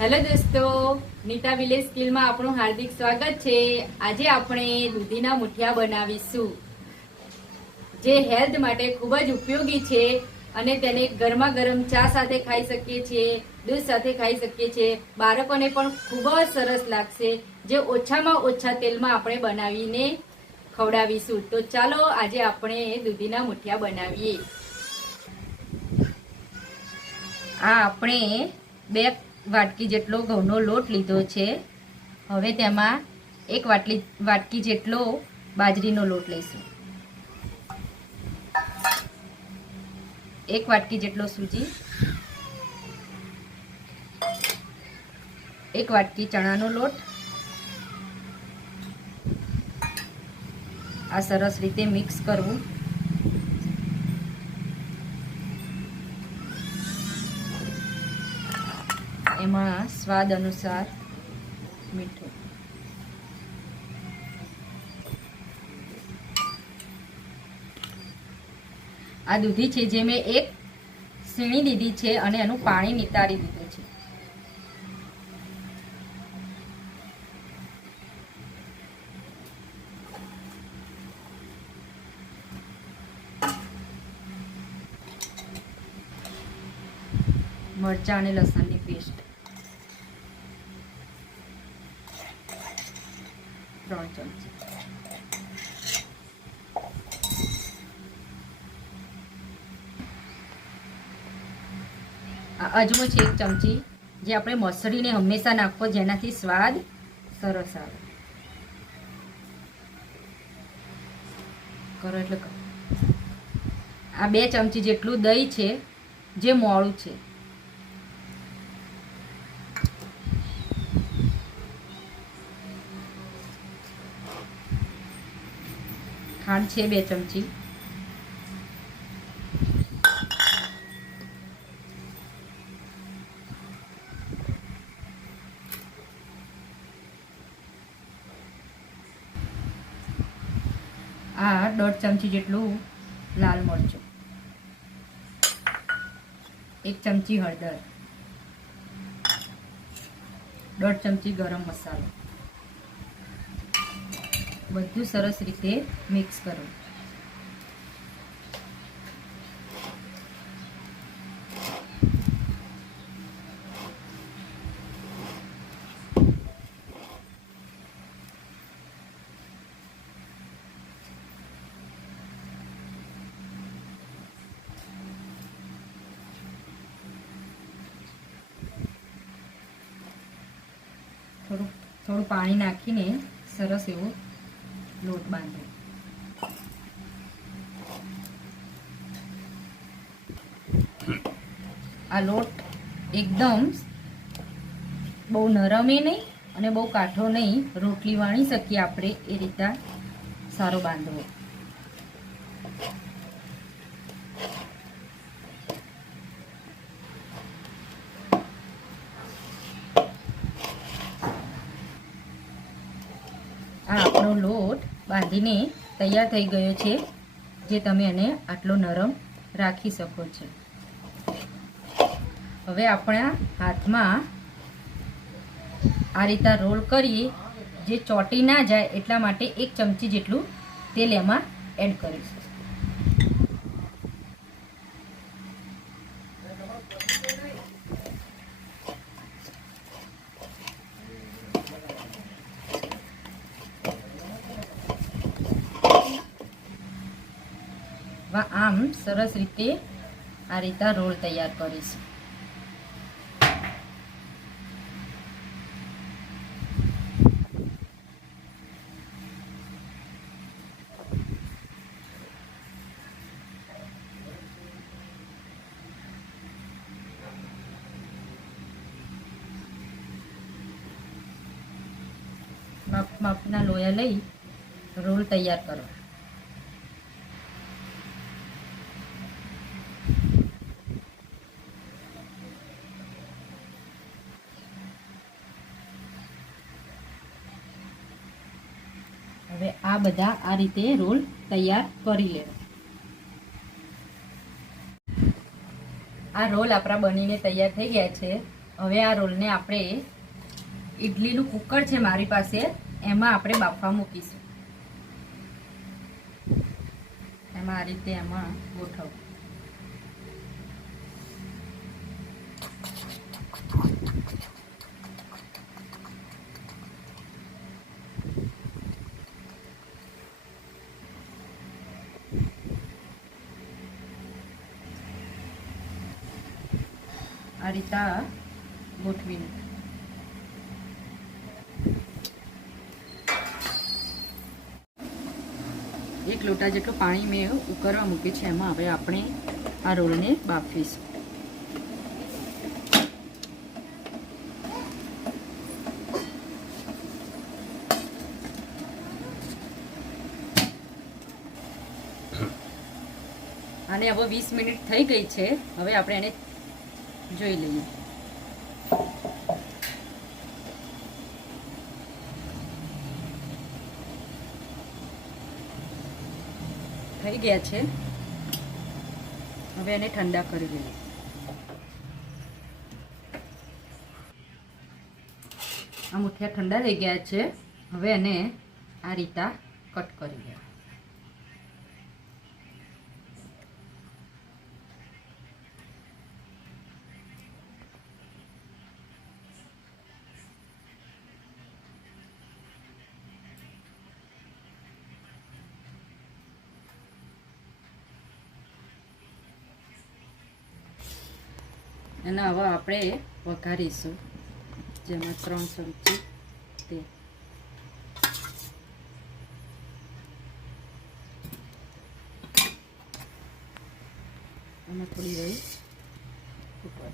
Hello દોસ્તો, Nita village સ્કિલમાં આપણું હાર્દિક સ્વાગત છે। આજે આપણે દૂધીના મુઠિયા બનાવીશું, જે હેલ્થ માટે ખૂબ જ ઉપયોગી છે અને તેને ગરમા ગરમ ચા સાથે ખાઈ શકીએ છીએ, દૂધ સાથે ખાઈ શકીએ છીએ। બાળકોને પણ ખૂબ જ સરસ લાગશે, જે ઓછામાં ઓછા તેલમાં આપણે બનાવીને ખવડાવીશું। તો ચાલો આજે આપણે દૂધીના મુઠિયા બનાવીએ। આ આપણે 2 વાટકી જેટલો ઘઉંનો લોટ લીધો છે। હવે તેમાં 1 વાટકી જેટલો બાજરીનો લોટ લઈશું, 1 વાટકી જેટલો સૂજી, 1 વાટકી ચણાનો લોટ। આ સરસ રીતે મિક્સ કરવું। એમાં સ્વાદ અનુસાર મીઠું, આ દૂધી છે જે મેં 1 સીણી લીધી છે અને એનું પાણી નિતારી દીધું છે। મરચાં અને લસણની પેસ્ટ 3 ચમચી, આ અજમો છે 1 ચમચી, જે આપણે મસળીને હંમેશા નાખવો, જેનાથી સ્વાદ સરસ આવે। કરો એટલે કરો। આ 2 ચમચી જેટલું દહીં છે, જે મોળું છે। ખાંડ છે 2 ચમચી, આ 1.5 ચમચી જેટલું લાલ મરચું, 1 ચમચી હળદર, 1.5 ચમચી ગરમ મસાલો। બધું સરસ રીતે મિક્સ કરો। થોડું પાણી નાખીને સરસ એવો લોટ બાંધો. આ લોટ એકદમ બહુ નરમે નહીં અને બહુ કાઠો નહીં, રોટલી વણી શકીએ આપણે એ રીતના સારો બાંધવો. આ આપણો લોટ બાંધીને તૈયાર થઈ ગયો છે, જે તમે એને આટલો નરમ રાખી શકો છો. હવે આપણા હાથમાં આ રીતના રોલ કરીએ, જે ચોટી ના જાય એટલા માટે 1 ચમચી જેટલું તેલ એમાં એડ કરીશું. આમ સરસ રીતે આ રીતના રોલ તૈયાર કરીશું. માપના લોયા લઈ રોલ તૈયાર કરો. હવે આ બધા આ રીતે રોલ તૈયાર કરી લેવો. આ રોલ આપણા બનીને તૈયાર થઈ ગયા છે. હવે આ રોલને આપણે ઇડલીનું કુકર છે મારી પાસે, એમાં આપણે બાફવા મૂકીશું. એમાં આ રીતે એમાં ગોઠવો. આ રીતના ગોઠવીને એક લોટા જેટલું પાણી મેં ઉકળવા મૂક્યું છે, એમાં હવે આપણે આ રોલને બાફીશું. આને હવે 20 મિનિટ થઈ ગઈ છે. હવે આપણે એને જોઈ લઈએ. થઈ ગયા છે. હવે એને ઠંડા કરી લઈએ. આ મુઠિયા ઠંડા થઈ ગયા છે. હવે એને આ રીતના કટ કરી લેવા. અને હવે આપણે વઘારીશું, જેમાં 3 ચમચી તેલ. આમાં થોડી રહી ઉપર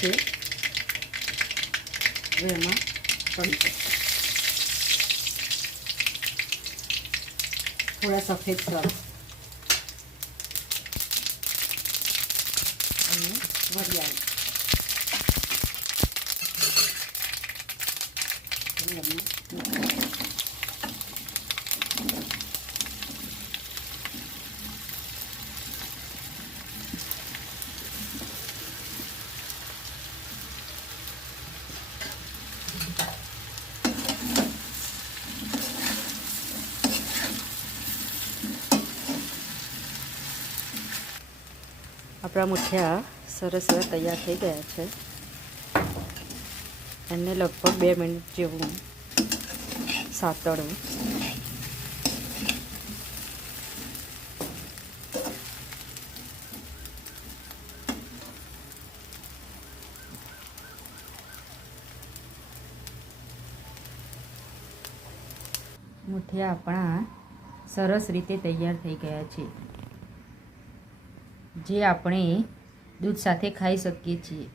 છે. હવે એમાં પડી જશે થોડા સફેદ તલ અને વરિયાળી. આપણા મુઠિયા સરસ એવા તૈયાર થઈ ગયા છે. એને લગભગ 2 મિનિટ જેવું સાતળવું. મુઠિયા આપણા સરસ રીતે તૈયાર થઈ ગયા છે, જે આપણે દૂધ સાથે ખાઈ શકીએ છીએ.